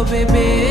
তবে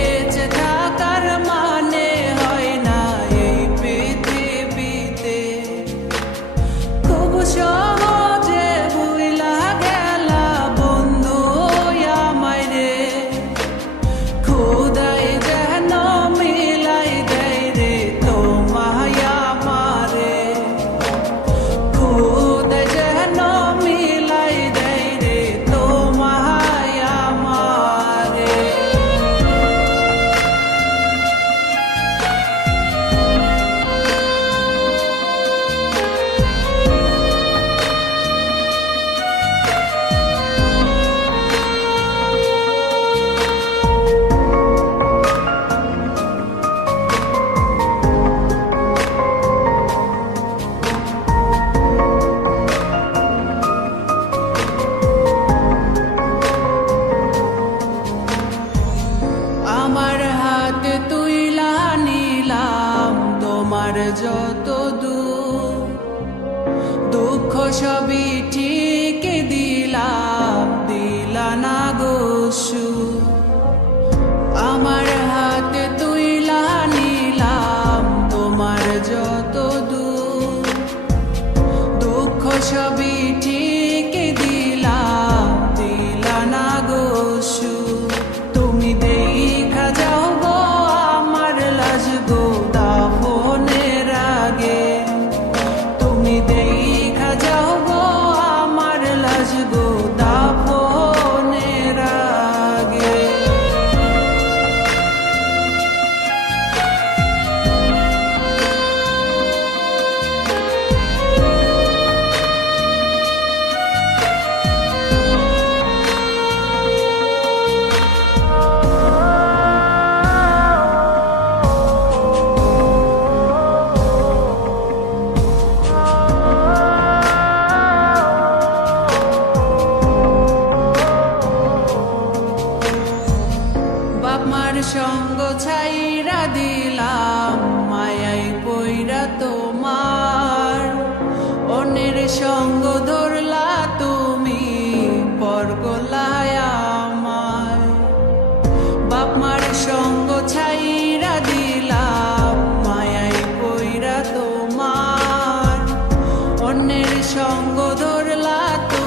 যত দুঃখ সবই ঠিক দিলাম দিলা না গোসু সঙ্গ ছাইরা দিলাম, মায়াই কইরা তোমার। অন্যের সঙ্গ ধরলা তুমি, পরগলায় আমার বাপ মার সঙ্গ ছাইরা দিলাম, মায়াই কইরা তোমার। অন্যের সঙ্গ ধরলা তুমি